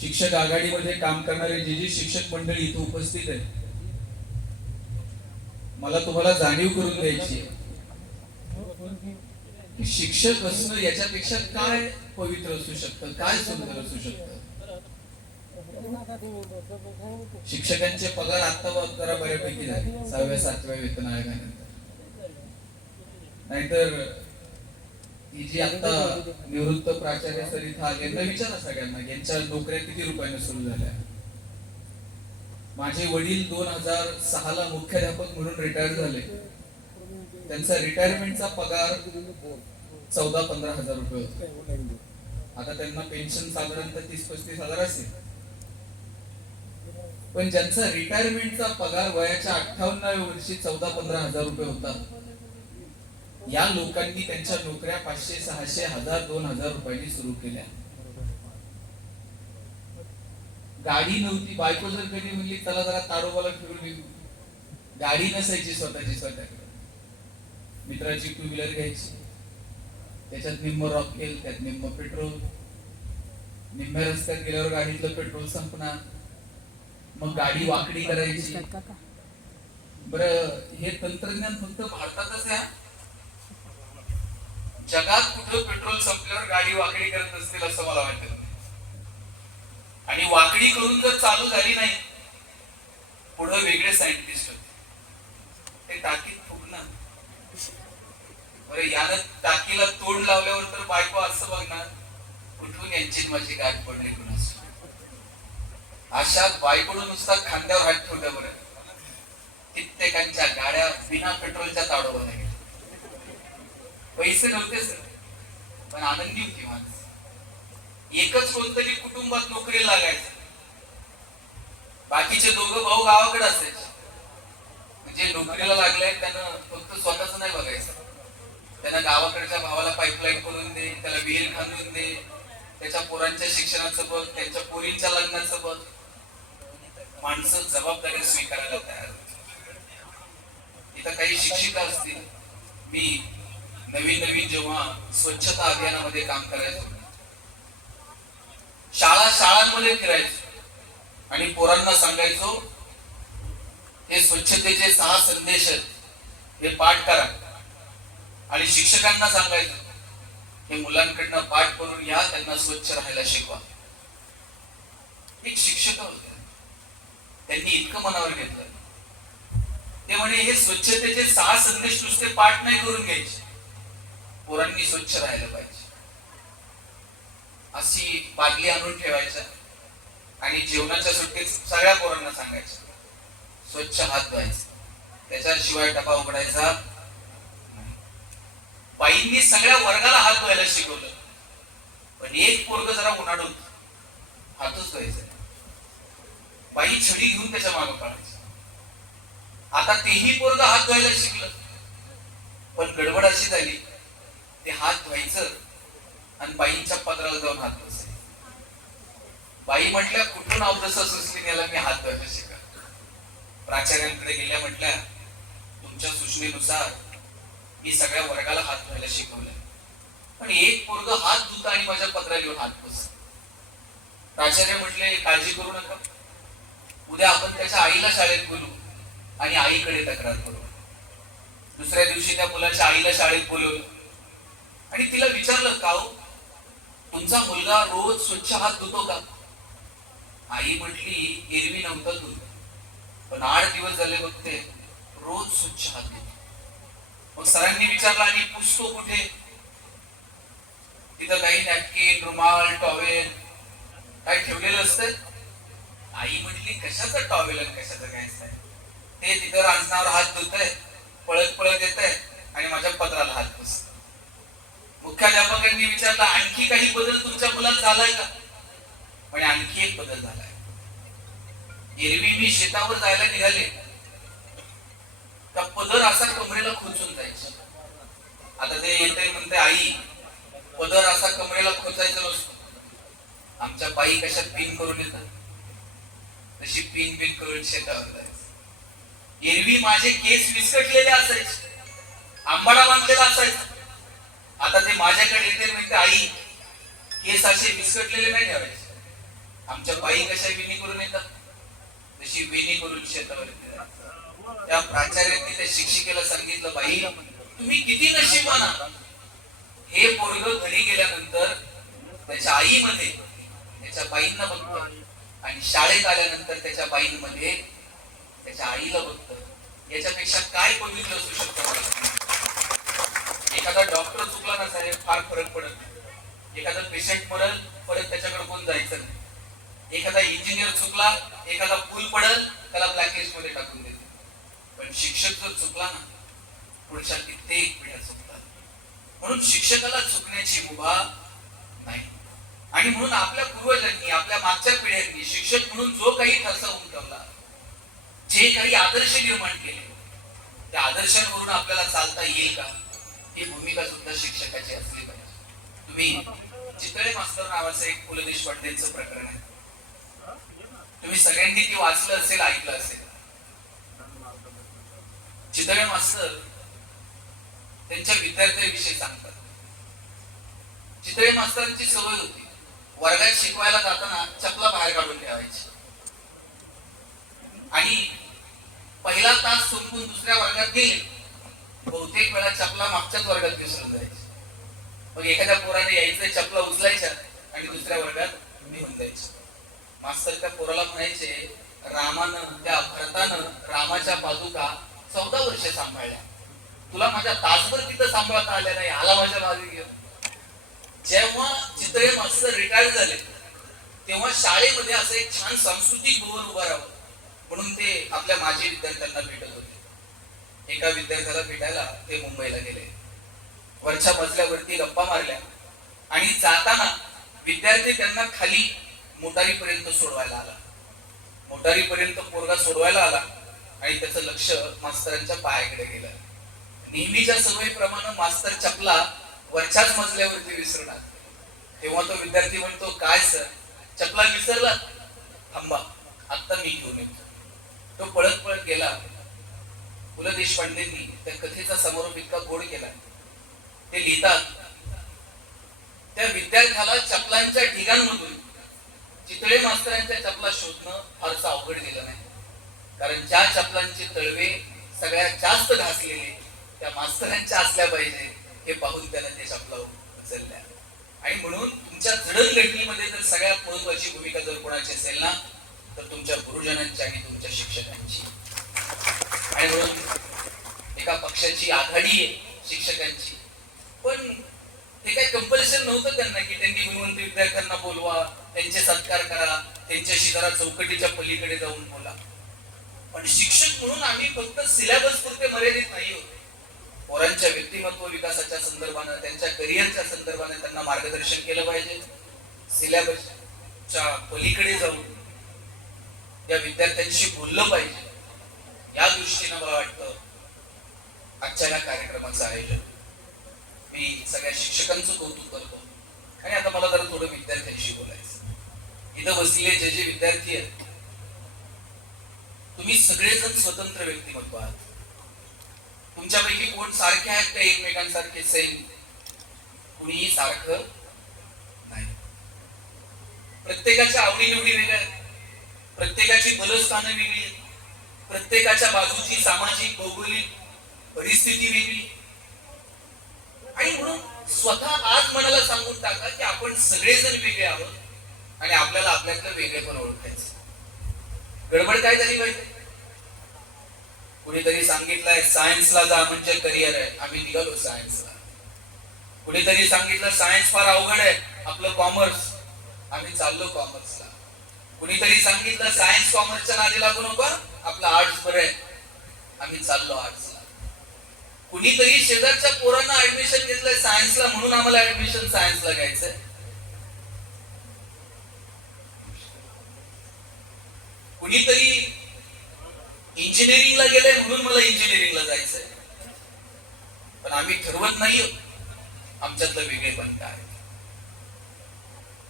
शिक्षक आघाडीमध्ये काम करणारे जे जे शिक्षक मंडळी इथे उपस्थित आहेत, मला तुम्हाला जाणीव करून द्यायची की शिक्षक असणं याच्यापेक्षा काय पवित्र असू शकतं, काय सुंदर असू शकतं. शिक्षकांचे पगार आता जरा बऱ्यापैकी झाले 6व्या-7व्या वेतन आयोगानंतर. नाहीतर ही जी आता निवृत्त प्राचार्य सर इथं आले, यांना विचारा सगळ्यांना यांच्या नोकऱ्या किती रुपयाने सुरू झाल्या. माझे वडील 2006 ला मुख्याध्यापक म्हणून रिटायर झाले. त्यांचा रिटायरमेंटचा पगार 14-15 हजार रुपये होता. आता त्यांना पेन्शन साधारणतः 30-35 हजार असेल. पण ज्यांचा रिटायरमेंटचा पगार वयाच्या 58व्या वर्षी 14-15 हजार रुपये होता, या लोकांनी त्यांच्या नोकऱ्या 500-600, 1000-2000 रुपयांनी सुरू केल्या. गाडी नव्हती. बायको जर कधी म्हणली चला जरा ताडोबाला फिरून येऊ, गाडी नसायची स्वतःकडे. मित्राची 2 व्हीलर घ्यायची, त्याच्यात निम्म रॉकेल, त्यात निम्म पेट्रोल. निम्म्या रस्त्यात गेल्यावर गाडीतलं पेट्रोल संपणार, मग गाडी वाकडी करायची. बरं, हे तंत्रज्ञान फक्त भारतातच आहे. जगात कुठं पेट्रोल संपल्यावर गाडी वाकडी करत असतील असं मला वाटत. आणि वाकडी करून जर चालू झाली नाही, पुढे वेगळे सायंटिस्ट होते, ते टाकीत फुगणार. बरं, यानं टाकीला तोंड लावल्यावर तर बायको असं बघणार, कुठून यांची माझी गाठ पडली कुणास. अशा बायकोनं नुसता खांद्यावर हात ठेवल्या. बरं, कित्येकांच्या गाड्या बिना पेट्रोलच्या ताडोबाला गेल्या. पैसे नव्हते सर, पण आनंदी होती माणसं. एकच कोणतरी कुटुंबात नोकरी लागायचं, बाकीचे 2 भाऊ गावाकडे असायचे. म्हणजे नोकरीला लागले त्यानं फक्त स्वतःच नाही बघायचं, त्यानं गावाकडच्या भावाला पाईपलाईन करून दे, त्याला विहीर खांदून दे, त्याच्या पोरांच्या शिक्षणाचं बघ, त्यांच्या पोरींच्या लग्नाचं बघ. माणसं जबाबदारी स्वीकारायला तयार होती. इथं काही शिक्षिका असतील. मी नवीन जेव्हा स्वच्छता अभियानामध्ये काम करायचो, शाळांमध्ये फिरायचो आणि पोरांना सांगायचो, हे स्वच्छतेचे 6 संदेश आहेत, हे पाठ करा. आणि शिक्षकांना सांगायचो, हे मुलांकडनं पाठ करून या, त्यांना स्वच्छ राहायला शिकवा. एक शिक्षक होते, त्यांनी इतकं मनावर घेतलं. ते म्हणे, हे स्वच्छतेचे 6 संदेश नुसते पाठ नाही करून घ्यायचे, पोरांनी स्वच्छ राहायला पाहिजे. अशी बादली आणून ठेवायच्या आणि जेवणाच्या सुट्टीत सगळ्या पोरांना सांगायचं, स्वच्छ हात धुवायचे, त्याच्याशिवाय डबा उघडायचा. बाईंनी सगळ्या वर्गाला हात धुवायला शिकवलं, पण एक पोरग जरा उन्हाळून हातच धुवायचं. बाई छडी घेऊन त्याच्या मागे पळायची. आता तेही पोरग हात धुवायला शिकलं, पण गडबड अशी झाली, ते हात धुवायचं आणि बाईंच्या पदराला जाऊन हात बसायचे. बाई म्हटल्या, कुठून अवदसा सुचली याला मी हात धुवायला शिका. प्राचार्यांकडे गेल्या, म्हटल्या, तुमच्या सूचनेनुसार मी सगळ्या वर्गाला हात धुवायला शिकवलं, पण एक पोरग हात धुता आणि माझ्या पदराला घेऊन हात बस. प्राचार्य म्हटले, काळजी करू नका, उद्या आपण त्याच्या आईला शाळेत बोलू आणि आईकडे तक्रार करू. दुसऱ्या दिवशी त्या मुलाच्या आईला शाळेत बोलवलं आणि तिला विचारलं, का हो, तुमचा मुलगा रोज स्वच्छ हात धुतो का? आई म्हटली, एरवी नव्हता धुत, पण 8 दिवस झाले बघते रोज स्वच्छ हात धुतो. मग सरांनी विचारलं, आणि पुसतो कुठे? तिथं काही नॅपकिन, रुमाल, टॉवेल काय ठेवलेलं असतं. आई म्हटली, कशाचं टॉवेल आणि कशाचं काय असतंय? ते तिथं रांजणावर हात धुतय, पळत पळत येत आहे आणि माझ्या पदराला हात बसत. मुख्याध्यापकांनी विचारलं, आणखी काही बदल तुमच्या मुलात झालाय का? म्हणजे आणखी एक बदल झालाय. एरवी मी शेतावर जायला निघाले का पदर असा कमरेला खोचून जायचा. आता ते येते म्हणते, आई पदर असा कमरेला खोचायचा नसतो. आमच्या बाई कशात पिन करून येतात, तशी पिन करून शेतावर जायचं. एरवी माझे केस विस्कटलेले असायचे, आंबाडा बांधलेला असायचा. आता ते माझ्याकडे येते म्हणते, आई केस असे विस्कटलेले नाही ठेवायचे, आमच्या बाई कशा विणी करून येतात, तशी विणी करून शेतावर येतात. त्या प्राचार्यांनी त्या शिक्षिकेला सांगितलं, बाई तुम्ही किती नशीबवान आहात. हे पोरग घरी गेल्यानंतर त्याच्या आईमध्ये त्याच्या बाईंना बघतं आणि शाळेत आल्यानंतर त्याच्या बाईंमध्ये त्याच्या आईला बघतं. याच्यापेक्षा काय पवित्र असू शकतं? एखादा डॉक्टर चुकला ना साहेब, फार फरक पडत नाही. एखादा पेशंट मरल, परत त्याच्याकडे कोण जायचं नाही. एखादा इंजिनियर चुकला, एखादा पूल पडल, त्याला ब्लॅकलिस्ट मध्ये टाकून देते. पण शिक्षक जर चुकला ना, पुढच्या कित्येक पिढ्या चुकतात. म्हणून शिक्षकाला चुकण्याची मुभा नाही. आणि म्हणून आपल्या पूर्वजांनी, आपल्या मागच्या पिढ्यांनी शिक्षक म्हणून जो काही ठसा उमटवला, जे काही आदर्श निर्माण केले, त्या आदर्शांवरून आपल्याला चालता येईल का, ही भूमिका सुद्धा शिक्षकाची असली पाहिजे. तुम्ही चितळे मास्तर नावाचं एक पु ल देशपांडेंचं प्रकरण आहे, तुम्ही सगळ्यांनी ती वाचलं असेल, ऐकलं असेल. चितळे मास्तर त्यांच्या विद्यार्थ्यांविषयी सांगतात. चितळे मास्तरांची सवय होती, वर्गात शिकवायला जाताना चपला बाहेर काढून ठेवायची आणि पहिला तास संपून दुसऱ्या वर्गात गेले, बहुतेक वेळा चपला मागच्याच वर्गात विसरून जायची. मग एखाद्या पोराने यायचं, चपला उचलायच्या आणि दुसऱ्या वर्गात निघून जायचं. मास्तर त्या पोराला म्हणायचे, रामानं, त्या भरतानं रामाच्या पादुका 14 वर्ष सांभाळल्या, तुला माझ्या तासभर तिथं सांभाळता आल्या नाही, आला माझ्या मागे घेऊन. जेव्हा चितळे मास्तर रिटायर झाले, तेव्हा शाळेमध्ये असं एक छान सांस्कृतिक भवन उभं राहावं म्हणून ते आपल्या माजी विद्यार्थ्यांना भेटत होते. एका विद्यार्थ्याला भेटायला ते मुंबईला गेले. वरच्या मजल्यावरती गप्पा मारल्या आणि जाताना विद्यार्थी त्यांना खाली मोटारीपर्यंत सोडवायला आला. मोटारीपर्यंत पोरगा सोडवायला आला आणि त्याचं लक्ष मास्तरांच्या पायाकडे गेलं. नेहमीच्या सवयीप्रमाणे मास्तर चपला वरच्याच मजल्यावरती विसरणार. तेव्हा तो विद्यार्थी म्हणतो, काय सर, चपला विसरला? थांबा, आता मी घेऊन येतो. तो पळत पळत गेला. पु ल देशपांडेंनी त्या कथेचा समारोप इतका गोड केला. ते लिहितात, त्या विद्यार्थ्याला चपलांच्या ढिगांमधून चितळे मास्तरांच्या चपला शोधणं फारसं अवघड गेलं नाही. कारण ज्या चपलांचे तळवे सगळ्यात जास्त घासलेले त्या मास्तरांच्या असल्या पाहिजे हे पाहून त्याला ते चपला उचलल्या. आणि म्हणून तुमच्या जडणघडणीमध्ये जर सगळ्यात महत्वाची भूमिका जर कोणाची असेल ना, तर तुमच्या गुरुजनांची आणि तुमच्या शिक्षकांची. आणि म्हणून एका पक्षाची आघाडी आहे शिक्षकांची, पण ते काही कंपल्शन नव्हतं त्यांना की त्यांनी गुणवंत विद्यार्थ्यांना बोलवा, त्यांचे सत्कार करा, त्यांच्याशी जरा चौकटीच्या पलीकडे जाऊन बोला. पण शिक्षक म्हणून आम्ही फक्त सिलेबस पुरते मर्यादित नाही होते. पोरांच्या व्यक्तिमत्व विकासाच्या संदर्भाने, त्यांच्या करिअरच्या संदर्भाने त्यांना मार्गदर्शन केलं पाहिजे. सिलेबसच्या पलीकडे जाऊन त्या विद्यार्थ्यांशी बोललं पाहिजे. या दृष्टीने मला वाटतं आजच्या या कार्यक्रमाचं आयोजन, मी सगळ्या शिक्षकांचं कौतुक करतो. आणि आता मला जरा थोडं विद्यार्थ्यांशी बोलायचं. इथं बसलेले जे जे विद्यार्थी आहेत, तुम्ही सगळेजण स्वतंत्र व्यक्तिमत्व आहात. तुमच्यापैकी कोण सारखे आहेत का एकमेकांसारखे सेम? कुणीही सारखं नाही. प्रत्येकाच्या आवडीनिवडी वेगळ्या, प्रत्येकाची बलस्थानं वेगळी, प्रत्येकाच्या बाजूची सामाजिक भौगोलिक परिस्थिती वेगळी. आणि म्हणून स्वतः आज मनाला सांगून टाका की आपण सगळेजण वेगळे आहोत आणि आपल्याला आपल्यातलं वेगळे पण ओळखायचं. गडबड काय झाली पाहिजे? कुणीतरी सांगितलंय सायन्सला जा म्हणजे करिअर आहे, आम्ही निघालो सायन्सला. कुणीतरी सांगितलं सायन्स फार अवघड आहे, आपलं कॉमर्स, आम्ही चाललो कॉमर्सला. कुणीतरी सांगितलं सायन्स कॉमर्सच्या नादी लागू नको, आपलं आर्ट्स बरं आहे, आम्ही चाललो आर्ट्सला. कुणीतरी शेजारच्या पोरांना ऍडमिशन घेतलंय सायन्सला म्हणून आम्हाला ऍडमिशन सायन्सला घ्यायचंय. कुणीतरी इंजिनिअरिंगला गेलंय म्हणून मला इंजिनिअरिंगला जायचंय. पण आम्ही ठरवत नाही आमच्यातलं वेगळेपण काय.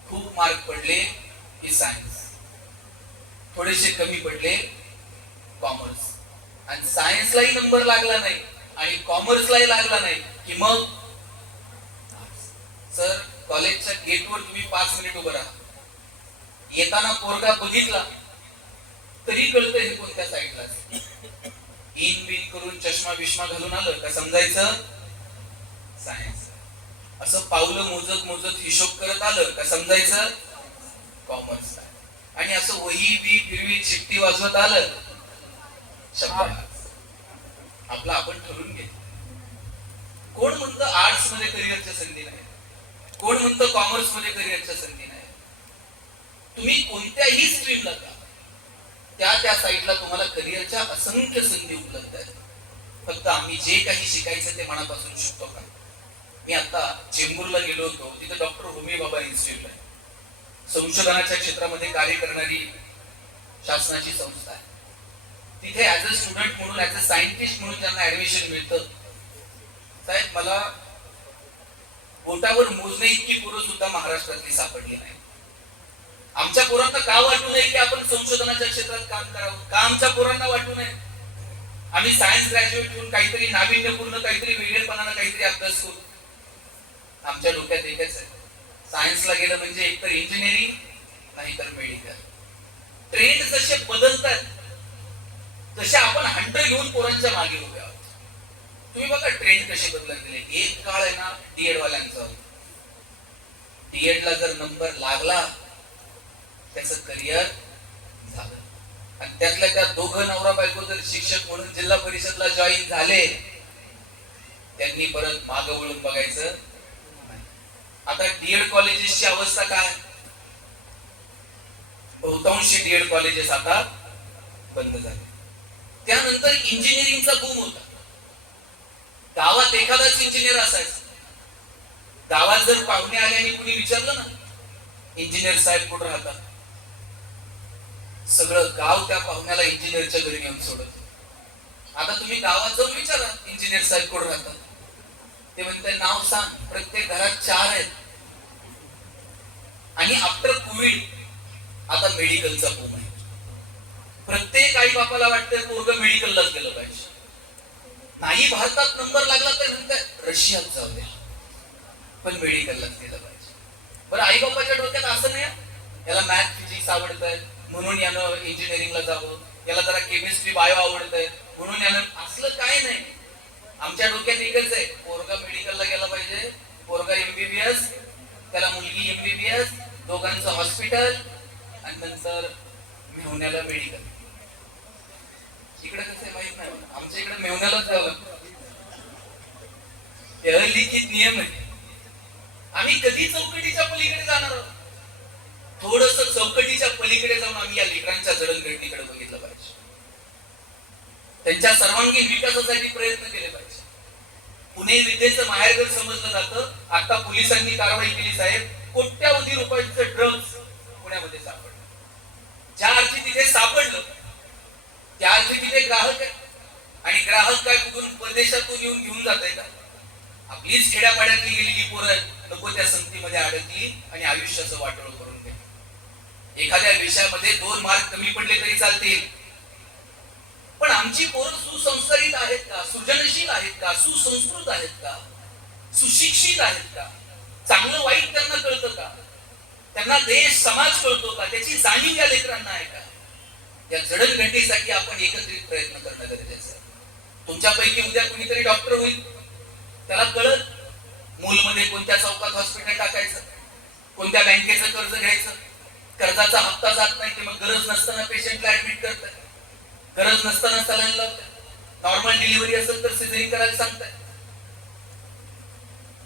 खूप मार्क पडले की सायन्स, थोडेसे कमी पडले कॉमर्स, आणि सायन्सलाही नंबर लागला नाही आणि कॉमर्सलाही लागला नाही की मग सर कॉलेजच्या गेटवर तुम्ही 5 मिनिट उभं राहा, येताना पोरगा बघितला तरी कळतं हे कोणत्या साईडला. इन बिन करून चष्मा बिष्मा घालून आलं का समजायचं सायन्स. असं पावलं मोजत मोजत हिशोब करत आलं का समजायचं कॉमर्स. आणि असं वही बी फिरवी चिठ्ठी वाजवत आलं आपलं आपण ठरवून घे. कोण म्हणतं आर्ट्स मध्ये करिअरच्या संधी नाही, कोण म्हणतं कॉमर्स मध्ये करिअरच्या संधी नाही. तुम्ही कोणत्याही स्ट्रीमला जा, त्या साईडला तुम्हाला करिअरच्या असंख्य संधी उपलब्ध आहेत. फक्त आम्ही जे काही शिकायचं ते मनापासून शिकतो का. मी आता चेंबूरला गेलो होतो, तिथे डॉक्टर होमी भाभा इन्स्टिट्यूट आहे, संशोधनाच्या क्षेत्रामध्ये कार्य करणारी शासनाची संस्था आहे. तिथे ऍज अ स्टुडंट म्हणून, ऍज अ सायंटिस्ट म्हणून ज्यांना ऍडमिशन मिळतं, साहेब मला बोटावर मोजणे इतकी पोरं सुद्धा महाराष्ट्रातली सापडली नाही. आमच्या पोरांना का वाटू नये की आपण संशोधनाच्या क्षेत्रात काम करावं, का आमच्या पोरांना वाटू नये आम्ही सायन्स ग्रॅज्युएट होऊन काहीतरी नाविन्यपूर्ण, काहीतरी वेगळेपणानं काहीतरी अभ्यास करू. आमच्या डोक्यात एकच आहे, सायन्सला गेलं म्हणजे एकतर इंजिनिअरिंग नाही तर मेडिकल. ट्रेंड जसे बदलतात तसे आपण हंटर घेऊन पोरांच्या मागे उभे आहोत. तुम्ही बघा ट्रेंड कसे बदलत गेले. एक काळ आहे ना डीएड वाल्यांचा, डीएड ला जर नंबर लागला त्याचं करिअर झालं. आणि त्यातल्या त्या दोघं नवरा बायको जर शिक्षक म्हणून जिल्हा परिषदला जॉईन झाले, त्यांनी परत मागं वळून बघायचं. आता डीएड कॉलेजेसची अवस्था काय, बहुतांश डीएड कॉलेजेस आता बंद झाले. त्यानंतर इंजिनिअरिंगचा बूम होता. गावात एखादाच इंजिनियर असायचा. गावात जर पाहुणे आले आणि कुणी विचारलं ना इंजिनियर साहेब कुठे राहतात, सगळं गाव त्या पाहुण्याला इंजिनियरच्या घरी घेऊन सोडत. आता तुम्ही गावात जाऊन विचारा इंजिनियर साहेब कुठे राहतात, ते म्हणते नाव सांग, प्रत्येक घरात 4 आहेत. आणि आफ्टर कोविड आता मेडिकलचा बूम आहे. प्रत्येक आई बापाला वाटतं पोरगं मेडिकललाच गेलं पाहिजे. नाही भारतात नंबर लागला तर म्हणतात रशियात जाऊ द्या, पण मेडिकललाच गेलं पाहिजे. बरं आई बापाच्या डोक्यात असं नाही, याला मॅथ फिजिक्स आवडतंय म्हणून यानं इंजिनिअरिंगला जावं, याला जरा केमिस्ट्री बायो आवडतंय म्हणून यानं, असलं काय नाही. आमच्या डोक्यात एकच आहे, पोरगा मेडिकलला गेला पाहिजे, पोरगा एमबीबीएस, त्याला मुलगी एमबीबीएस, दोघांचं हॉस्पिटल आणि नंतर मेहुण्याला मेडिकल. इकडे कसं आहे माहित नाही, आमच्या इकडे मेहुण्यालाच जावं, लिखित नियम आहे. आम्ही कधी चौकटीच्या पलीकडे जाणार आहोत. थोडस चौकटीच्या पलीकडे जाऊन आम्ही या लेकरांच्या जडणघडणीकडे बघितलं पाहिजे, त्यांच्या सर्वांगीण विकासासाठी प्रयत्न केले पाहिजे. पुणे विद्येचं माहेरघर समजलं जातं. आता पोलिसांनी कारवाई केली साहेब, कोट्यावधी रुपयाचं ड्रग्ज पुण्यामध्ये सापडलं. ज्या अर्थी तिथे सापडलं त्या अर्थी तिथे ग्राहक आहे. आणि ग्राहक काय कुठून परदेशातून येऊन घेऊन जात आहे का? आपलीच खेड्यापाड्यातली गेलेली पोरं नको त्या संगतीमध्ये अडकली आणि आयुष्याचं वाटोळ करून घेतलं. एखाद्या विषयामध्ये 2 मार्क कमी पडले तरी चालतील, पण आमची पोरं सुसंस्कारित आहेत का, सृजनशील आहेत का, सुसंस्कृत आहेत का, सुशिक्षित आहेत का, चांगलं वाईट त्यांना कळतं का, त्यांना देश समाज कळतो का, त्याची जाणीव या लेकरांना आहे का? या जडणघडणीसाठी आपण एकत्रित प्रयत्न करणं गरजेचं आहे. तुमच्यापैकी उद्या कुणीतरी डॉक्टर होईल, त्याला कळत मूलमध्ये कोणत्या चौकात हॉस्पिटल टाकायचं, कोणत्या बँकेचं कर्ज घ्यायचं. कर्जाचा हप्ता जात नाही की मग गरज नसताना पेशंटला ऍडमिट करताय, गरज नसताना सलाईन लावताय. नॉर्मल डिलिव्हरी असेल तर सिझरिंग करायला सांगताय.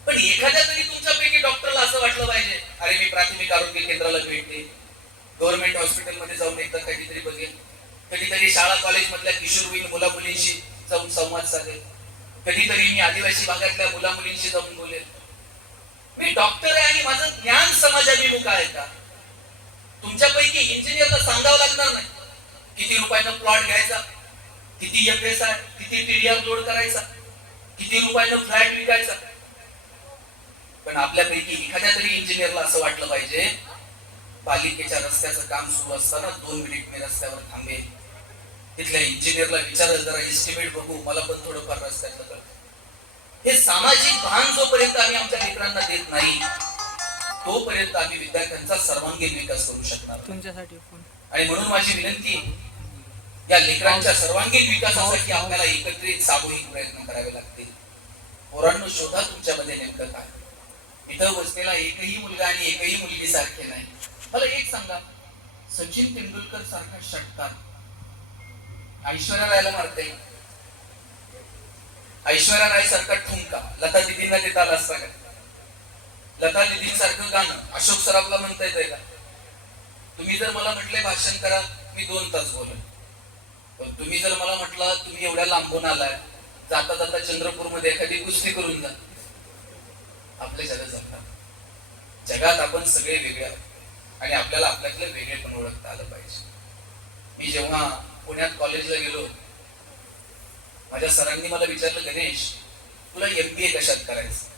पण एखाद्या तरी तुमच्यापैकी डॉक्टरला असं वाटलं पाहिजे, अरे मी प्राथमिक आरोग्य केंद्राला भेटते, गव्हर्नमेंट हॉस्पिटलमध्ये जाऊन एकदा कधीतरी बघेल, कधीतरी शाळा कॉलेज मधल्या किशोरवयीन मुला मुलींशी जाऊन संवाद साधेल, कधीतरी मी आदिवासी भागातल्या मुला मुलींशी जाऊन बोलेल. मी डॉक्टर आहे आणि माझं ज्ञान समाजाभिमुख आहे का? तुमच्यापैकी इंजिनियरला सांगावं लागणार नाही किती रुपयानं प्लॉट घ्यायचा, किती एफएसआय, किती टीडीआर लोड करायचा, किती रुपयानं फ्लॅट विकायचा. पण आपल्यापैकी एखाद्या तरी इंजिनियरला असं वाटलं पाहिजे, पालिकेच्या रस्त्याचं काम सुरू असताना 2 मिनिट मी रस्त्यावर थांबे, तिथल्या इंजिनियरला विचारलं जरा एस्टिमेट बघू, मला पण थोडंफार रस्त्याचं कळतं. हे सामाजिक भान जोपर्यंत आम्ही आमच्या लेकरांना देत नाही तोपर्यंत आम्ही विद्यार्थ्यांचा सर्वांगीण विकास करू शकणार तुमच्यासाठी आणि म्हणून माझी विनंती या लेकरांच्या सर्वांगीण विकासासाठी आपल्याला एकत्रित सामूहिक प्रयत्न करावे लागतील. पोरांनो, शोधा तुमच्यामध्ये नेमकं काय. इथं बसलेला एकही मुलगा आणि एकही मुलगी सारखे नाही. मला एक सांगा, सचिन तेंडुलकर सारखा षटकार ऐश्वर्या रायला मारते, ऐश्वर्या राय सारखा ठुमका लता दिदींना देता आला असता का? लता दिदींसारखं गाणं अशोक सराफला म्हणता येतंय का? तुम्ही जर मला म्हटले भाषण करा, मी 2 तास बोलेन. पण तुम्ही जर मला म्हटलं तुम्ही एवढ्या लांबून आलाय, जाता जाता चंद्रपूरमध्ये एखादी कुस्ती करून जा, आपल्या जगात जगतात. जगात आपण सगळे वेगळे आहोत आणि आपल्याला आपल्यातलं वेगळे पण ओळखता आलं पाहिजे. मी जेव्हा पुण्यात कॉलेजला गेलो, माझ्या सरांनी मला विचारलं, गणेश तुला MBA कशात करायचं?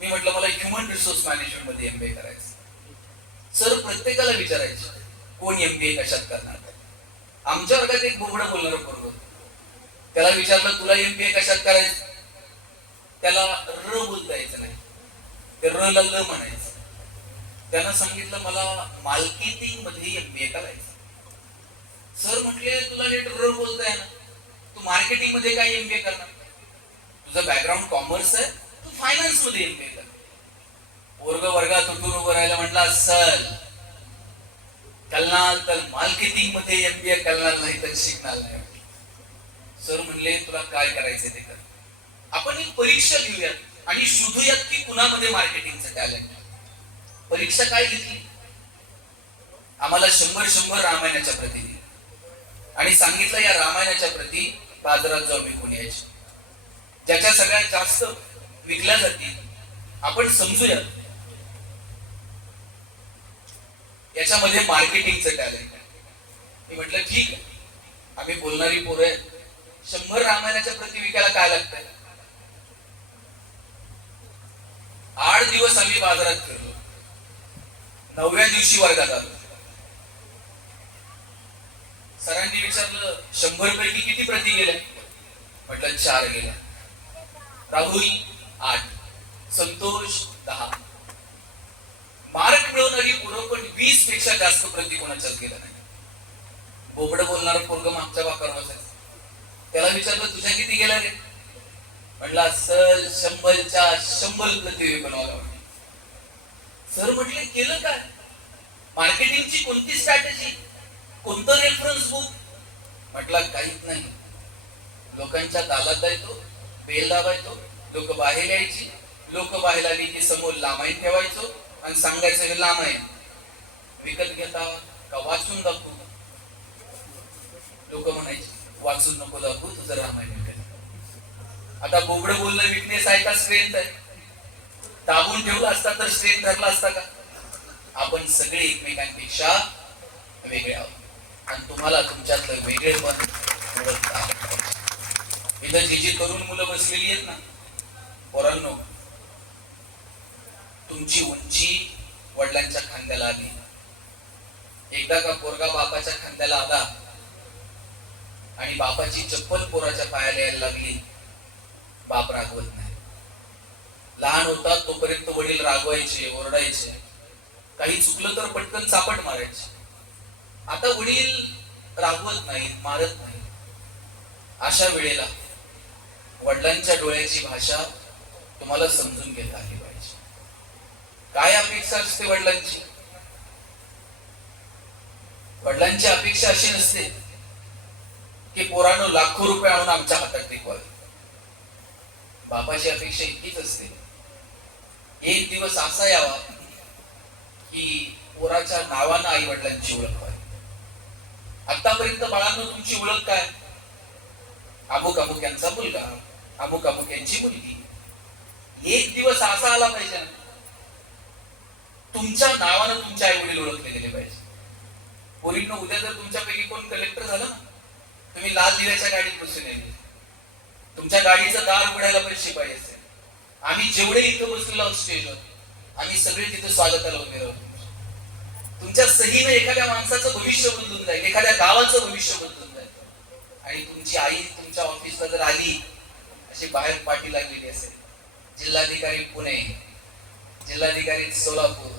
मी म्हटलं मला ह्युमन रिसोर्स मॅनेजमेंट मध्ये MBA करायचं. सर प्रत्येकाला विचारायचे कोण MBA कशात करणार. आमच्या वर्गात एक बोबडं बोलणार पोरग, त्याला विचारलं तुला MBA कशात करायचं? त्याला र बोलता यायचं नाही, ते र ला ल म्हणायचं. त्यानं सांगितलं मला मार्केटिंग मध्ये MBA करायचं. सर म्हटले तुला नीट र बोलताय ना, तू मार्केटिंग मध्ये काय MBA करणार? तुझं बॅकग्राऊंड कॉमर्स आहे, तू फायनान्स मध्ये MBA कर. वर्ग वर्गात उठून उभं राहायला म्हटला, सर कलणार तर मार्केटिंग मध्ये MBA करणार नाही तर शिकणार नाही. सर म्हणले तुला काय करायचंय ते कर. आपण एक परीक्षा घेऊयात आणि शोधूयात की कुणामध्ये मार्केटिंगचं टॅलेंट. परीक्षा काय घेतली? आम्हाला 100 रामायणाच्या प्रती दिली आणि सांगितलं या रामायणाच्या प्रती बाजारात जाऊन विकून यायचे. ज्याच्या सगळ्यात जास्त विकल्या जातील आपण समजूयात याच्यामध्ये मार्केटिंगचं टॅलेंट आहे. मी म्हटलं ठीक आहे, आम्ही बोलणारी पोरं आहे, 100 रामायणाच्या प्रती विकायला काय लागतंय? 8 दिवस आम्ही बाजारात फिरलो. 9व्या दिवशी वर्गात आलो. सरांनी विचारलं 100 पैकी किती प्रती गेल्या? म्हटलं 4 गेल्या. राहुल 8, संतोष 10. मार्क मिळवणारी पोरं पण 20 पेक्षा जास्त प्रती कोणाच्याच गेल्या नाही. बोबड बोलणारा पोरग मागच्या वाकार बसायचं. त्याला विचारलं तुझ्या किती गेल्या रे? म्हटला सर 100च्या 100 प्रती बनवला. सर म्हटले केलं काय? मार्केटिंगची कोणती स्ट्रॅटेजी, कोणतं रेफरन्स बुक? म्हटलं काहीच नाही. लोकांच्या दालात जायचो, बेल दाबायचो, लोक बाहेर यायची, लोक बाहेर आली की समोर लांबाई ठेवायचो आणि सांगायचं हे लांब आहे, विकत घेता का वाचून दाखवू? लोक म्हणायचे वाचून नको दाखवू, तुझं रामायण विकत. आता बोबड बोलणं विकनेस आहे का स्ट्रेंथ आहे? दाबून ठेवला असता तर स्ट्रेंथ धरला असता का? आपण सगळे एकमेकांपेक्षा वेगळे आहोत आणि तुम्हाला तुमच्यातलं वेगळेपण ओळखता. इथं जी तरुण मुलं बसलेली आहेत ना, पोरांनो, तुमची उंची वडिलांच्या खांद्याला आली. एकदा का पोरगा बापाच्या खांद्याला आला आणि बापाची चप्पल पोराच्या पायाला यायला लागली, बाप रागवत नाही. लहान होता तोपर्यंत वडील रागवायचे, ओरडायचे, काही चुकलं तर पटकन चापट मारायचे. आता वडील रागवत नाहीत, मारत नाही. अशा वेळेला वडिलांच्या डोळ्याची भाषा तुम्हाला समजून घेता आली पाहिजे. काय अपेक्षा असते वडिलांची? वडिलांची अपेक्षा अशी नसते की पोरांनो लाखो रुपये आणून आमच्या हातात टेकवावे. बापाची अपेक्षा इतकीच असते, एक दिवस असा यावा की पोराच्या नावानं आई वडिलांची ओळख व्हावी. आतापर्यंत बाळांनो तुमची ओळख काय? अमुक अमुक यांचा मुलगा, अमुक अमुक यांची मुलगी. एक दिवस असा आला पाहिजे तुमच्या नावानं तुमचे आई वडील ओळखले गेले पाहिजे. पोरींनो, उद्या जर तुमच्यापैकी कोण कलेक्टर झालं ना, तुम्ही लाल दिव्याच्या गाडीत बसून येईल, तुमच्या गाडीचं दार उघडायला पैसे पाहिजे. आम्ही जेवढे इथं बसलेलो आहोत स्टेजवर, आम्ही सगळे तिथे स्वागताला उभे राहू. तुमच्या सहीने एखाद्या माणसाचं भविष्य बदलून जाईल, एखाद्या गावाचं भविष्य बदलून जाईल. आणि तुमची आई तुमच्या ऑफिसला जर आली, अशी बाहेर पाठी लागलेली असेल, जिल्हाधिकारी पुणे, जिल्हाधिकारी सोलापूर,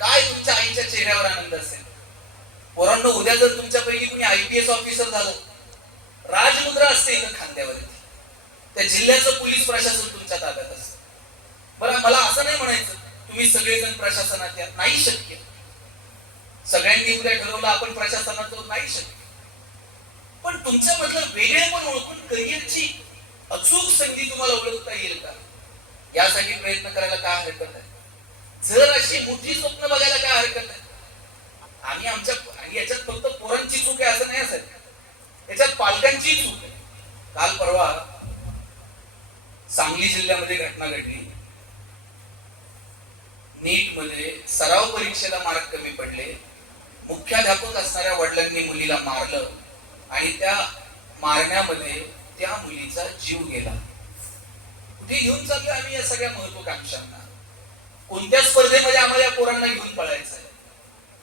काय तुमच्या आईच्या चेहऱ्यावर आनंद असेल. पोरांनो, उद्या जर तुमच्यापैकी कुणी IPS ऑफिसर झालं, राजमुद्रा असते इथं खांद्यावरती, त्या जिल्ह्याचं पोलीस प्रशासन तुमच्या ताब्यात असतं. बरं, मला असं नाही म्हणायचं तुम्ही सगळेजण प्रशासनात या, नाही शक्य. सगळ्यांनी उद्या ठरवलं आपण प्रशासनात जाऊ, नाही शक्य. पण तुमच्या मधलं वेगळेपण ओळखून करिअरची अचूक संधी तुम्हाला ओळखता येईल का, यासाठी प्रयत्न करायला काय हरकत आहे. जर अशी मोठी स्वप्न बघायला काय हरकत आहे. आणि याच्यात फक्त पोरांची चूक आहे असं नाही असेल, याच्यात पालकांची चूक आहे. काल परवा सांगली जिल्ह्यामध्ये घटना घडली. नीट मध्ये सराव परीक्षेला मार्क कमी पडले, मुख्याध्यापक असणाऱ्या वडिलांनी मुलीला मारलं आणि त्या मारण्यामध्ये त्या मुलीचा जीव गेला. कुठे घेऊन चाललोय आम्ही या सगळ्या महत्वाकांक्षांना? कोणत्या स्पर्धेमध्ये आम्हाला या पोरांना घेऊन पळायचं आहे?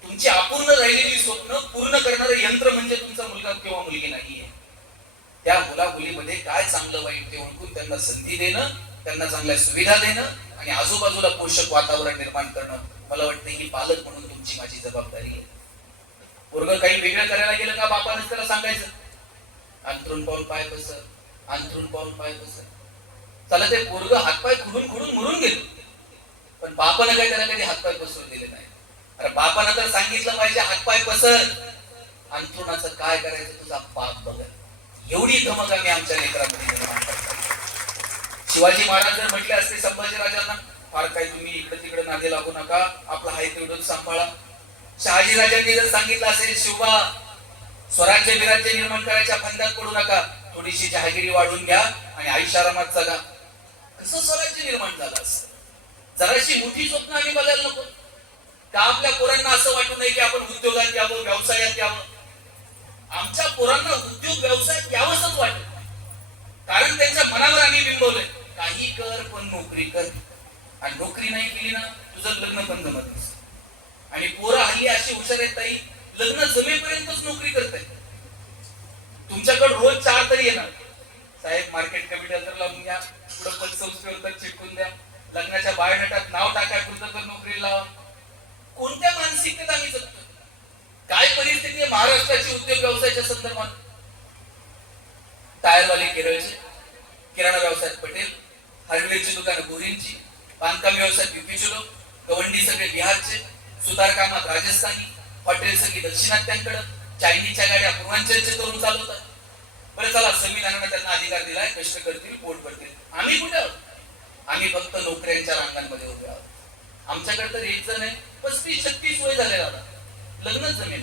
तुमची अपूर्ण राहिलेली स्वप्न पूर्ण करणारं यंत्र म्हणजे तुमचा मुलगा किंवा मुलगी नाहीये. त्या मुला मुलीमध्ये काय चांगलं वाईट ते ओळखून त्यांना संधी देणं, त्यांना चांगल्या सुविधा देणं आणि आजूबाजूला पोषक वातावरण निर्माण करणं, मला वाटतं ही पालक म्हणून तुमची माझी जबाबदारी आहे. पोरगं काही वेगळं करायला गेलं का बापानेच त्याला सांगायचं, अंथरून पाऊल पाय बसर, अंथरून पाऊल पाय बसर. चला, ते पोरगं हातपाय खुडून खुडून मरून गेलं, पण बापानं काय त्याला कधी हातपाय बसवून दिले नाही. अरे बापानं तर सांगितलं पाहिजे हातपाय बसर, अंथरुणाचं काय करायचं तुझा बाप बघ. एवढी धमक आम्ही आमच्या लेकरांमध्ये निर्माण करतो. शिवाजी महाराज जर म्हटले असते संभाजीराजांना, फार काही तुम्ही इकडे तिकडे नादी लागू नका, आपला हाय तेवढं सांभाळा. शहाजीराजांनी जर सांगितलं असेल, शिवबा स्वराज्य विराज्य निर्माण करायच्या फंदात पडू नका, थोडीशी जहागिरी वाढून घ्या आणि आयुष्यारामात जगा, कसं स्वराज्य निर्माण झालं असं? जराशी मोठी स्वप्न आम्ही बघायला नको का? आपल्या पोरांना असं वाटू नये की आपण उद्योगात यावं, व्यवसायात यावं. आमच्या पोरांना उद्योग व्यवसायात यावंच वाटत, कारण त्यांच्या मनावर आम्ही बिंबवलंय, काही कर पण नोकरी कर. आणि नोकरी नाही केली ना, तुझं लग्न पण जमत नसतं. आणि पोरं हल्ली अशी हुशार आहेत ताई, लग्न जमेपर्यंतच नोकरी करताय. तुमच्याकडे रोज 4 तरी येणार, साहेब मार्केट कमिटी तर लावून घ्या, पुढे पतसंस्थेवर चिटकून द्या, लग्नाच्या बायोडाटात नाव टाकाय, पुढचं तर नोकरीला लावा. कोणत्या मानसिकतेत आम्ही जगतो? काय परिस्थिती आहे महाराष्ट्राची उद्योग व्यवसायाच्या संदर्भात? टायरवाले केरळचे, किराणा व्यवसायात पटेल, हार्डवेअरची दुकानं गोरींची, बांधकाम व्यवसायात युपीचे लोक, गवंडी सगळे बिहारचे, सुतार कामात राजस्थानी, हॉटेल सगळी दक्षिणात्यांकडे, चायनीजच्या गाड्या पूर्वांचलचे तरुण चालवतात. बरं चला, संविधानाने त्यांना अधिकार दिलाय, कष्ट करतील, पोट भरतील. आम्ही कुठे आहोत? आम्ही फक्त नोकऱ्यांच्या रांगांमध्ये उभे आहोत. आमच्याकडे तर एक जण आहे, 35-36 वय झाले दादा, लग्नच जमेल.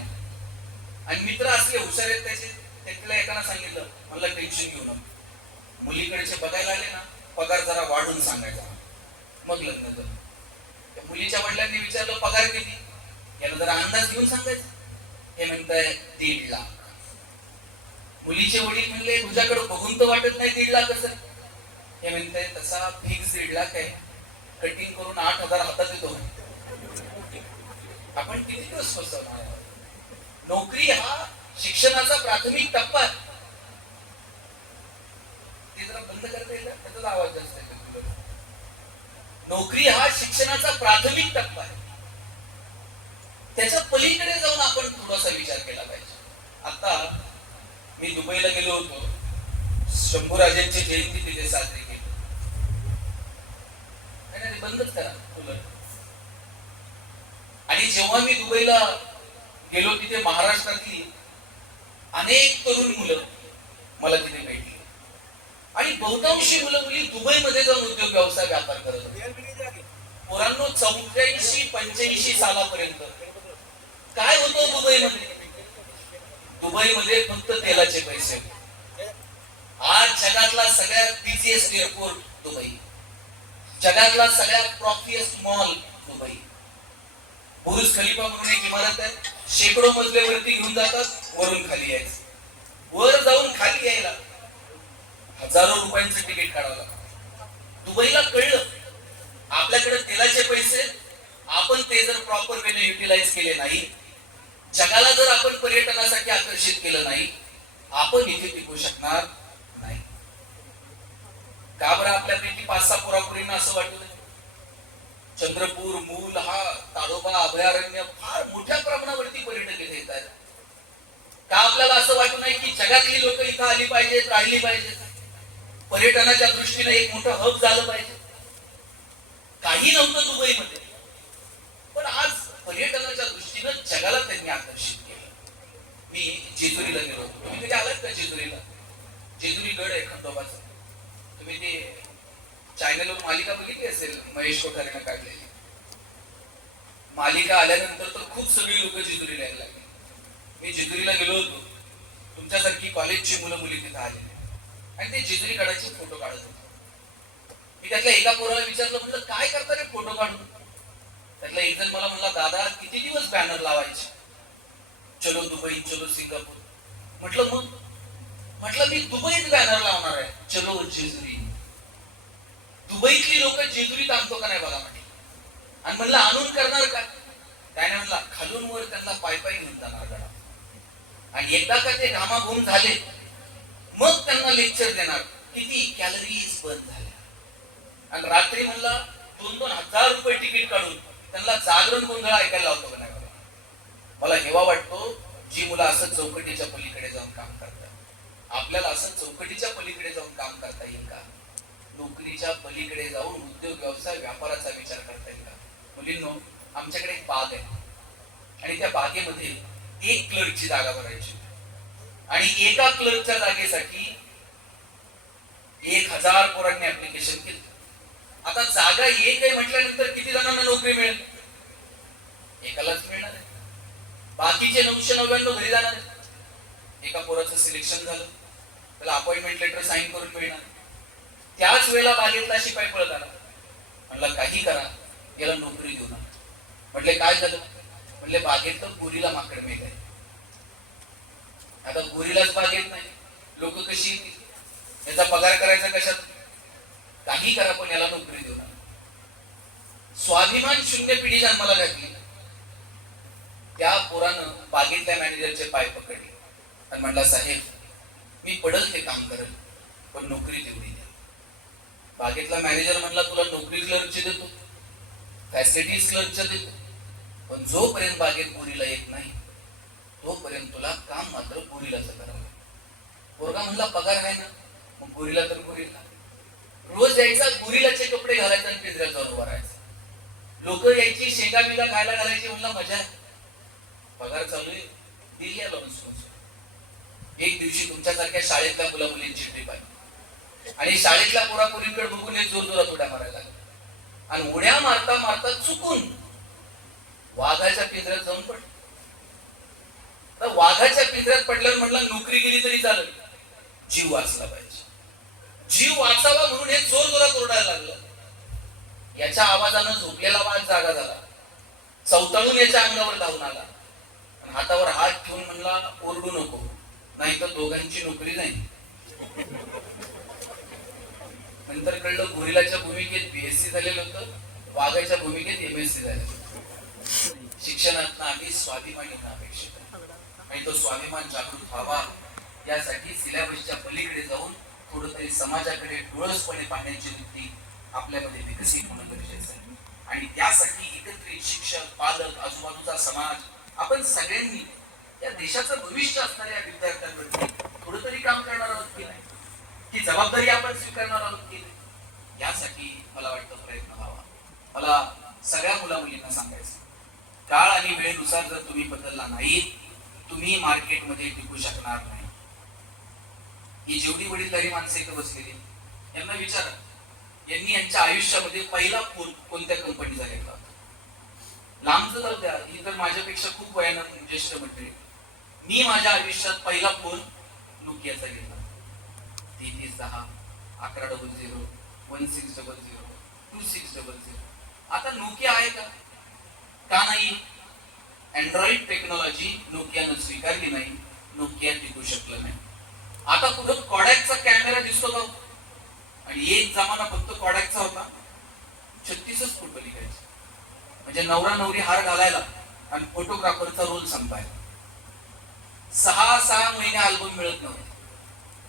आणि मित्र असले हुशार आहेत त्याचे, त्याला एकानं सांगितलं, मला टेन्शन घेऊ नका, मुलीकडचे बघायला आले ना, पगार जरा वाढून सांगायचा, मग लग्न जमेल. मुलीच्या वडिलांनी विचारलं पगार किती, याला जरा अंदाज घेऊन सांगायचं. हे म्हणताय 1.5 लाख. मुलीचे वडील म्हणले, तुझ्याकडे बघून तर वाटत नाही 1.5 लाख असं. हे म्हणताय तसा फिक्स 1.5 लाख आहे, कटिंग करून 8,000 हातात येतो. आपण किती दिवस फसवणार? नोकरी हा शिक्षणाचा प्राथमिक टप्पा आहे. ते जरा बंद करता येईल, त्याचा आवाज जास्त आहे. नोकरी हा शिक्षणाचा प्राथमिक टप्पा आहे, त्याच्या पलीकडे जाऊन आपण थोडासा विचार केला पाहिजे. आता मी दुबईला गेलो होतो, शंभूराजांची जयंती तिथे साजरी केली. बंदच करा उलट. आणि जेव्हा मी दुबईला गेलो, तिथे महाराष्ट्रातली अनेक तरुण मुलं मला तिथे भेटली आणि बहुतांशी मुलं मुली दुबईमध्ये जाऊन उद्योग व्यवसाय व्यापार करत होते. पोरांनो, 84-85 सालापर्यंत काय होतं दुबईमध्ये? दुबईमध्ये फक्त तेलाचे पैसे. आज जगातला सगळ्यात बिझिएस्ट एअरपोर्ट दुबई, जगातला सगळ्यात प्रॉफिएस्ट मॉल दुबई. बुर्ज खलिफा म्हणून एक इमारत आहे, शेकडो मजले वरती घेऊन जातात, वरून खाली यायचं. वर जाऊन खाली यायला हजारो रुपयांचं तिकीट काढावं लागतं. दुबईला कळलं आपल्याकडे तेलाचे पैसे, आपण ते जर प्रॉपर वेने युटिलाइज केले नाही, जगाला जर आपण पर्यटनासाठी आकर्षित केलं नाही, आपण इथे टिकू शकणार नाही. का बरं आपल्यापैकी 5-6 पोरापोरींना असं वाटलं चंद्रपूर, मूल हा ताडोबा अभयारण्य फार मोठ्या प्रमाणावरती पर्यटक इथे येत आहेत. का आपल्याला असं वाटू नाही की जगातली लोक इथं आली पाहिजेत, राहिली पाहिजेत, पर्यटनाच्या दृष्टीने एक मोठं हब झालं पाहिजे? काही नव्हतं दुबईमध्ये, पण आज पर्यटनाच्या दृष्टीनं जगाला त्यांनी आकर्षित केलं. मी जेजुरीला गेलो होतो. तुम्ही कधी आलात का जेजुरीला? जेजुरी गड आहे खंडोबाचा. तुम्ही ते चॅनलवर मालिका बघितली असेल, महेश कोठारेनं काढलेली मालिका. आल्यानंतर तर खूप सगळी लोक जेजुरीला यायला लागली. मी जेजुरीला गेलो होतो, तुमच्यासारखी कॉलेजची मुलं मुली तिथे आलेली आणि ते जेजुरी गडाचे फोटो काढत होते. मी त्यातल्या एका पोराला विचारलं, म्हटलं काय करता रे फोटो काढून? त्यातला एक जण मला म्हणला, दादा किती दिवस बॅनर लावायचे, चलो दुबई, चलो सिंगापूर. म्हटलं मग? म्हटलं मी दुबईत बॅनर लावणार आहे, चलो जेजुरी. दुबईतली लोक जेजुरीत आणतो का नाही बघा म्हटलं. आणि म्हणलं आणून करणार का? त्याने म्हणला खालून वर त्यांना पाय पाय घेऊन जाणार गडा, आणि एकदा का ते घामाघूम झाले मग त्यांना लेक्चर देणार किती कॅलरीज बंद झाल्या. आणि रात्री म्हणला 2-2 हजार रुपये तिकीट काढून त्यांना जागरण गोंधळ ऐकायला लावतो का नाही बघा. मला हेवा वाटतो जी मुलं असं चौकटीच्या पलीकडे जाऊन काम करतात. आपल्याला असं चौकटीच्या पलीकडे जाऊन काम करता येईल का? नोकरीच्या पलीकडे जाऊन उद्योग, व्यवसाय, व्यापाराचा विचार करता येईल का? मुलींनो, आमच्याकडे एक बाग आहे आणि त्या बागेमध्ये 1 क्लर्कची जागा भरायची आणि एका क्लर्कच्या जागेसाठी 1000 पोरांनी ऍप्लिकेशन केलं. आता जागा एक आहे म्हटल्यानंतर किती जणांना नोकरी मिळेल? एकालाच मिळणार आहे. बाकीचे 999 घरी जाणार आहे. एका पोराचं सिलेक्शन झालं, त्याला अपॉइंटमेंट लेटर साईन करून मिळणार. त्याच वेळेला बागेतला शिपाई पळत आला, म्हणलं काही करा, याला नोकरी देऊ नका. म्हटले काय झालं? म्हणले बागेत तर गोरीला माकड मेघ आहे. आता गोरीलाच बागेत नाही, लोक कशी येतील? याचा पगार करायचा कशात? काही करा पण याला नोकरी देऊ नका. स्वाभिमान शून्य पिढी जन्माला घातली. त्या पोरानं बागेतल्या मॅनेजरचे पाय पकडले आणि म्हणला, साहेब मी पडल ते काम करेल पण नोकरी तेवढी द्या. बागेतला मॅनेजर म्हणला, तुला नोकरी क्लर्कची देतो, फॅसिलिटीज क्लर्कच्या देतो, पण जोपर्यंत बागेत गोरीला येत नाही तोपर्यंत तुला काम मात्र गोरीलाच करावं. पोरगा म्हणला पगार आहे ना, मग गोरीला तर गोरीला. रोज यायचा, गोरीलाचे कपडे घालायचा आणि पिंजऱ्यात जाऊन उभा राहायचा. लोक यायची, शेंगा बिगा खायला घालायची. म्हणला मजा आहे, पगार चालू आहे, दिली आहे लावून. एक दिवशी तुमच्यासारख्या शाळेतल्या मुला मुलींची ट्रिप आहे आणि शाळेतल्या पोरापोरींकडे बघून एक जोर जोरात उड्या मारायला लागला आणि उड्या मारता मारता चुकून वाघाच्या पिंजऱ्यात जाऊन पडला. तर वाघाच्या पिंजऱ्यात पडल्यावर म्हटलं नोकरी गेली तरी चालेल, जीव वाचला पाहिजे. जीव वाचावा म्हणून हे जोर जोरात ओरडायला लागलं. याच्या आवाजानं झोपलेला वाघ जागा झाला, चवताळून याच्या अंगावर धावून आला, हातावर हात ठेवून म्हणला, ओरडू नको, नाही तर दोघांची नोकरी नाही. नंतर कळलं गोरिलाच्या भूमिकेत बीएससी झालेलं होतं, वाघाच्या भूमिकेत एमएससी झालेलं. शिक्षणात आधी स्वाभिमानी अपेक्षित आहे आणि तो स्वाभिमान जागृत व्हावा यासाठी सिलेबसच्या पलीकडे जाऊन थोडं तरी समाजाकडे डोळसपणे पाहण्याची वृत्ती आपल्यामध्ये विकसित होणं गरजेचं आहे. आणि त्यासाठी एकत्रित शिक्षक, पालक, आजूबाजूचा समाज, आपण सगळ्यांनी या देशाचं भविष्य असणाऱ्या विद्यार्थ्यांवरती थोडं तरी काम करणार आहोत की नाही, ही जबाबदारी आपण स्वीकारणार आहोत की नाही, यासाठी मला वाटतं प्रयत्न व्हावा. मला सगळ्या मुला मुलींना सांगायचं, काळ आणि वेळेनुसार जर तुम्ही बदलला नाही, तुम्ही मार्केटमध्ये टिकू शकणार नाही. ही जेवढी वडीलधारी माणसं इथं बसलेली, यांना विचारा, यांनी यांच्या आयुष्यामध्ये पहिला फोन कोणत्या कंपनीचा घेतला होता? लांबच जाऊ द्या, ही तर माझ्यापेक्षा खूप वयानं ज्येष्ठ मंडळी. मी माझ्या आयुष्यात पहिला फोन नोकियाचा घेतला, 3310, 1100, 1600, 2600. आता नोकिया आहे का? का नाही? अँड्रॉइड टेक्नॉलॉजी नोकियानं स्वीकारली नाही, नोकिया टिकू शकलं नाही. आता कुठं कॉडॅकचा कॅमेरा दिसतो का? आणि एक जमाना फक्त कॉडॅकचा होता, 36च फोटो निघायचे. म्हणजे नवरा नवरी हार घालायला आणि फोटोग्राफरचा रोल संपायला. 6 महिने अल्बम मिळत नव्हते.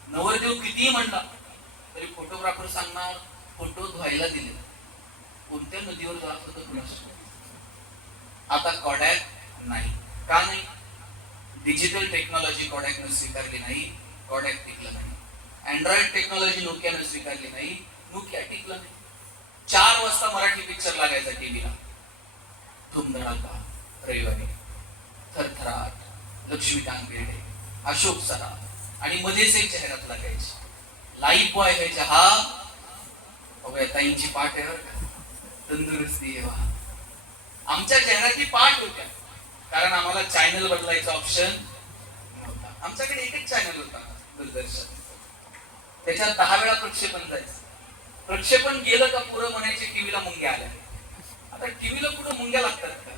नवरदेव कितीही म्हणला तरी फोटोग्राफर सांगणार फोटो धुवायला दिले. कोणत्या नदीवर जात होतं कुणास ठाऊक. आता कॉडॅक नाही. का नाही? डिजिटल टेक्नॉलॉजी कॉडॅकनं स्वीकारली नाही, कॉडॅक टिकलं नाही. अँड्रॉइड टेक्नॉलॉजी नोकियानं स्वीकारली नाही, नोकिया टिकलं नाही. 4 वाजता मराठी पिक्चर लागायचा टीव्हीला. धूमधडाका रविवारी, थरथराट, लक्ष्मीकांत बेर्डे, अशोक सराफ आणि मध्येच एक जाहिरात लागायची. लाईफ बॉय है जहा बघूया ताईंची पाठ आहे, तंदुरुस्ती आहे वा. आमच्या जाहिराती पाठ होत्या कारण आम्हाला चॅनल बदलायचा ऑप्शन नव्हता. आमच्याकडे एकच चॅनल होता, दूरदर्शन. त्याच्यात 10 वेळा प्रक्षेपण जायचं. प्रक्षेपण गेलं का पुरं म्हणायचे टीव्हीला मुंग्या आल्या. आता टीव्हीला पुढे मुंग्या लागतात का?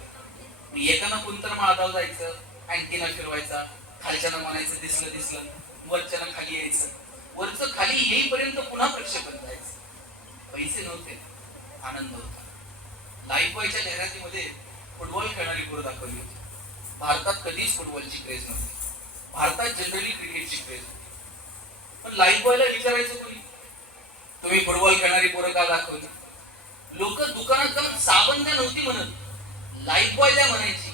एकानं कोणतं माळावर जायचं, अँटीना फिरवायचा, खालच्यानं म्हणायचं दिसलं, वरच्यानं खाली यायचं, वरचं खाली येईपर्यंत पुन्हा प्रक्षेपण जायचं. पैसे नव्हते, आनंद होता. लाईफ बॉयच्या जाहिरातीमध्ये फुटबॉल खेळणारी पोरं दाखवली होती. भारतात कधीच फुटबॉलची क्रेज नव्हती. भारतात जनरली क्रिकेटची क्रेज होती. पण लाईफ बॉयला विचारायचं कोणी, तुम्ही फुटबॉल खेळणारी पोरं का दाखवली? लोक दुकानात जाऊन साबण द्या नव्हती म्हणत, लाईफ बॉय द्या म्हणायची.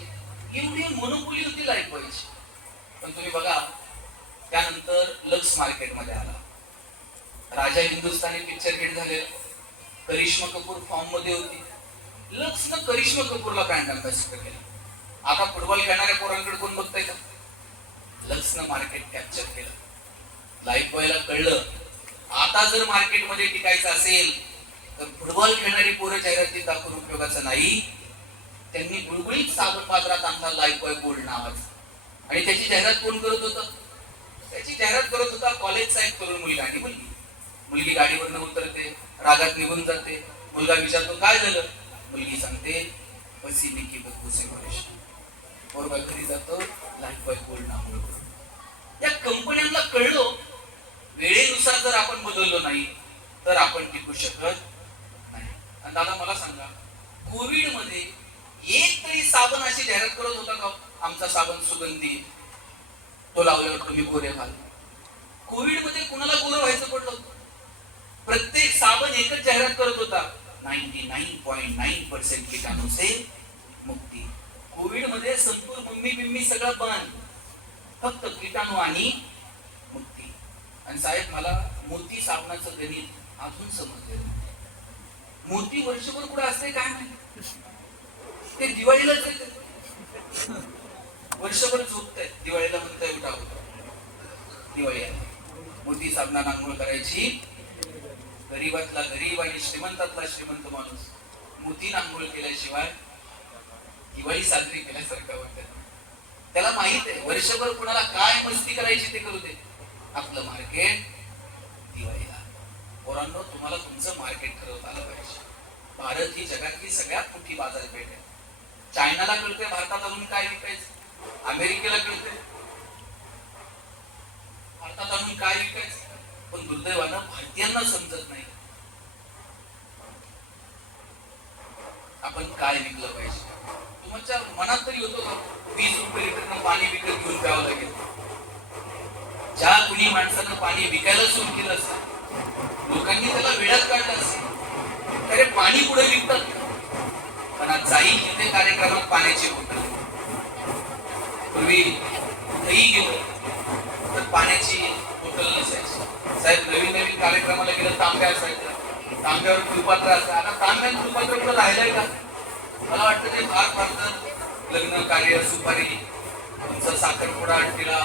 एवढी मोनोपोली होती लाईफ बॉयची. पण तुम्ही बघा, त्यानंतर लक्स मार्केटमध्ये आला. राजा हिंदुस्थानी पिक्चर हिट झालेला. करिश्मा कपूर फॉर्म मध्ये होती. लक्सनं करिश्मा कपूरला ब्रँड अँबॅसिडर केला. आता फुटबॉल खेळणाऱ्या पोरांकडे कोण बघताय का? लक्सनं मार्केट कॅप्चर केलं. लाईफ बॉयला कळलं, आता जर मार्केटमध्ये टिकायचं असेल तर फुटबॉल खेळणारी पोरं जाहिरातीत दाखवून उपयोगाचं नाही. त्यांनी गुळगुळीत साबण बाजारात आणला लाईफ बॉय गोल्ड नावाचा. आणि त्याची जाहिरात कोण करत होतं? त्याची जाहिरात करत होता कॉलेजचा एक तरुण मुलगा आणि मुलगी. मुलगी गाडीवरनं उतरते, रागात निघून जाते. मुलगा विचारतो काय झालं? मुलगी सांगते पसीने की बदबू से परेशान. पोरगा घरी जातो, लाईफ बॉय गोल्ड नाव. या कंपन्यांना कळलं, वेळेनुसार जर आपण बदललो नाही तर आपण टिकू शकत नाही. आणि दादा मला सांगा, कोविड मध्ये एक तरी साबण अशी जाहिरात करत होता का? आमचा साबण सुगंधी, तो लावल्यावर तुम्ही गोरे व्हाल. कोविड मध्ये कुणाला गोरं व्हायचं पडलं? प्रत्येक साबण एकच जाहिरात करत होता, 99.9% कीटाणू से मुक्ती. कोविड मध्ये संपूर्ण मम्मी बिम्मी सगळं बंद, फक्त कीटाणू आणि मुक्ती. आणि साहेब मला मोती साबणाचं गणित अजून समजलं. मोती वर्षभर कुठे असते काय नाही, ते दिवाळीलाच येते. वर्षभर झोपताय, दिवाळीला म्हणताय उठा दिवाळी आहे. मोती साबणानं आंघोळ करायची. गरीबातला गरीब आणि श्रीमंतातला श्रीमंत माणूस मोतीनं आंघोळ केल्याशिवाय दिवाळी साजरी केल्यासारखं वाटत. त्याला माहित आहे वर्षभर कुणाला काय मस्ती करायची ते करू दे, आपलं मार्केट दिवाळीला. पोरांनो, तुम्हाला तुमचं मार्केट ठरवता आलं पाहिजे. भारत ही जगातली सगळ्यात मोठी बाजारपेठ आहे. चायनाला कळतंय भारतात अजून काय विकायचं, अमेरिकेला कळतंय भारतात अजून काय विकायचं. पण दुर्दैवानं भारतीयांना समजत नाही आपण काय विकलं पाहिजे. तुमच्या मनात तरी होतो का 20 रुपये लिटरनं पाणी विकत घेऊन प्यावं लागेल? ज्या कुणी माणसानं पाणी विकायला सुरू केलं असतं, लोकांनी त्याला वेळात काढलं असतं. अरे पाणी पुढे विकतात, पण आज जाईल तिथे कार्यक्रमात पाण्याची बॉटल. पूर्वी कुठेही गेलो तर पाण्याची बॉटल नसायची. साहेब नवीन कार्यक्रमाला गेलं तांब्या असायचं, तांब्यावर फुलपात्र असायचं. आता तांब्यात फुलपात्र कुठं राहिलंय का? मला वाटतं ते फार फार तर लग्न कार्य, सुपारी, तुमचा साखरपुडा, आणखीला